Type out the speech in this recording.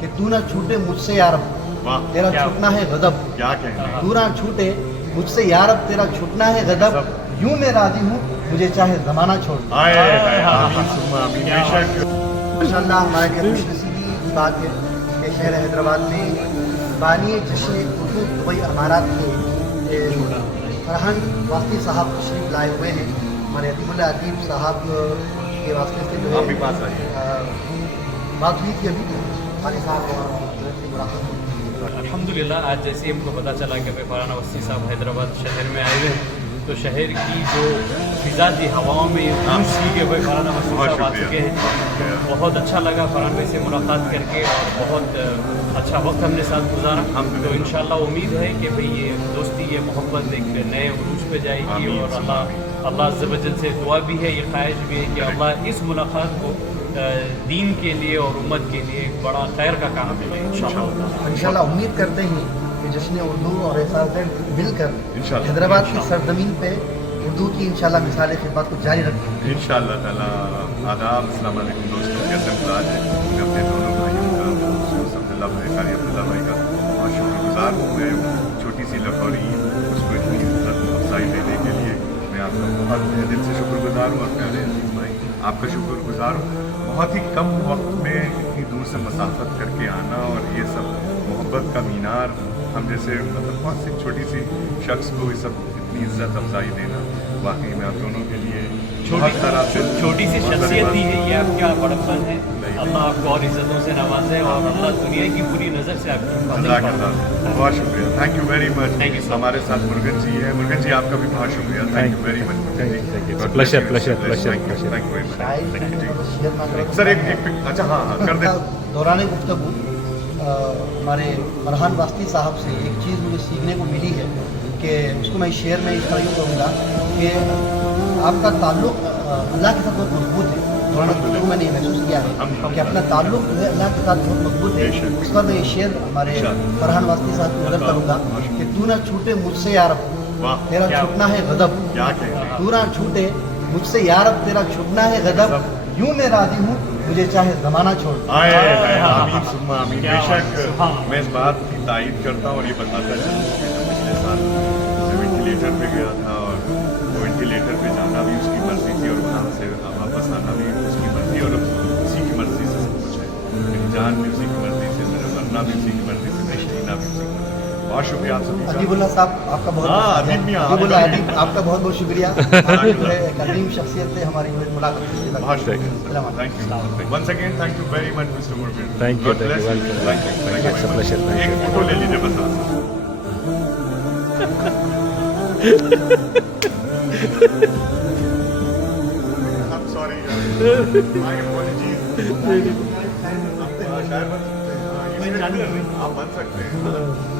کہ تو نہ چھوٹے مجھ سے یا رب تیرا چھوٹنا ہے غضب. کیا کہنا ہے. تو نہ چھوٹے مجھ سے یا رب تیرا چھوٹنا ہے غضب, یوں میں راضی ہوں مجھے چاہے زمانہ چھوڑ. ماشاءاللہ ہمارے لیے خوش نصیبی کی بات ہے کہ شہر حیدرآباد میں بانی جشن اردو دبئی امارات کے فرحان واسطی صاحب تشریف لائے ہوئے ہیں. ہمارے ادیب اللہ ادیب صاحب کے واسطے سے جو ہے بات ہوئی تھی ابھی خالی صاحب اور الحمدللہ آج جیسے ہم کو پتہ چلا کہ فرحان واسطی صاحب حیدرآباد شہر میں آئے ہوئے ہیں تو شہر کی جو فضا تھی ہواؤں میں خوش تھی کہ بھائی فرحان واسطی صاحب آ چکے ہیں. بہت اچھا لگا فرحان بھائی سے ملاقات کر کے اور بہت اچھا وقت ہم نے ساتھ گزارا. تو انشاءاللہ امید ہے کہ بھئی یہ دوستی یہ محبت ایک نئے عروج پہ جائے گی اور اللہ عز و جل سے دعا بھی ہے, یہ خواہش بھی ہے کہ اللہ اس ملاقات کو دین کے لیے اور امت کے لیے ایک بڑا خیر کا کام ملے انشاءاللہ. امید کرتے ہیں کہ جشن اردو اور احساس مل کر حیدرآباد کی سرزمین پہ اردو کی انشاءاللہ مثال خدمات کو جاری رکھیں گے انشاءاللہ تعالیٰ. آداب, السلام علیکم دوستوں, کیسے مزاج ہے. میں اپنے دونوں بھائیوں کا عبداللہ بھائی قاری عبداللہ بھائی کا بہت شکر گزار ہوں. میں چھوٹی سی لکھوری اس کو اتنی عزت افزائی دینے کے لیے میں آپ کا بہت دل سے شکر گزار ہوں اور پیارے عزیز بھائی آپ کا شکر گزار ہوں. بہت ہی کم وقت میں اتنی دور سے مسافت کر کے آنا اور یہ سب محبت کا مینار ہم جیسے مطلب بہت سی چھوٹی سی شخص کو یہ سب اتنی عزت افزائی دینا واقعی میں آپ دونوں کے لیے چھوٹی سی شخصیت دی ہے. یہ آپ کا بڑپن ہے. اللہ آپ کو اور عزتوں سے نوازے اور اللہ دنیا کی بری نظر سے آپ کی جزاک اللہ. بہت شکریہ, thank you very much. Thank you, sir. ہمارے ساتھ مرگن جی ہے. مرگن جی آپ کا بھی بہت شکریہ. Thank you very much. Sir ایک اچھا ہاں کر دیں. دوران گفتگو ہمارے فرحان واسطی صاحب سے ایک چیز مجھے سیکھنے کو ملی ہے کہ اس کو میں شعر میں اس طرح یوں کہوں گا کہ آپ کا تعلق اللہ کے ساتھ بہت مضبوط ہے. دوران گفتگو میں نے یہ محسوس کیا ہے کہ اپنا تعلق جو ہے اللہ کے ساتھ بہت مضبوط ہے. اس پر میں یہ شعر ہمارے فرحان واسطی صاحب کو نظر کروں گا کہ تو نہ چھوٹے مجھ سے یا رب تیرا چھوٹنا ہے غضب. تو نہ چھوٹے مجھ سے یا رب تیرا چھوٹنا ہے غضب, یوں میں راضی ہوں مجھے چاہے زمانہ چھوڑ. آمین ثم آمین. بے شک میں اس بات کی تائید کرتا ہوں اور یہ بتاتا چلوں کہ پچھلے سال جب وینٹیلیٹر پہ گیا تھا اور وہ وینٹیلیٹر پہ جانا بھی اس کی مرضی تھی اور وہاں سے واپس آنا بھی اس کی مرضی اور اسی کی مرضی سے سب کچھ ہے. میری جان بھی اسی کی مرضی سے, میرا مرنا بھی اسی کی مرضی سے, میرا جینا بھی اسی کی مرضی. بہت شکریہ آپ سبھی کا. ادیب اللہ صاحب آپ کا بہت آپ کا بہت بہت شکریہ. ایک عظیم شخصیت ہے ہماری ملاقات. بہت شکریہ. تھینک یو ونس اگین. Thank you very much mister Morgan. Thank you, welcome. ایک فوٹو لے لیجیے بس آپ سے. I'm sorry. My apologies. آپ بن سکتے ہیں.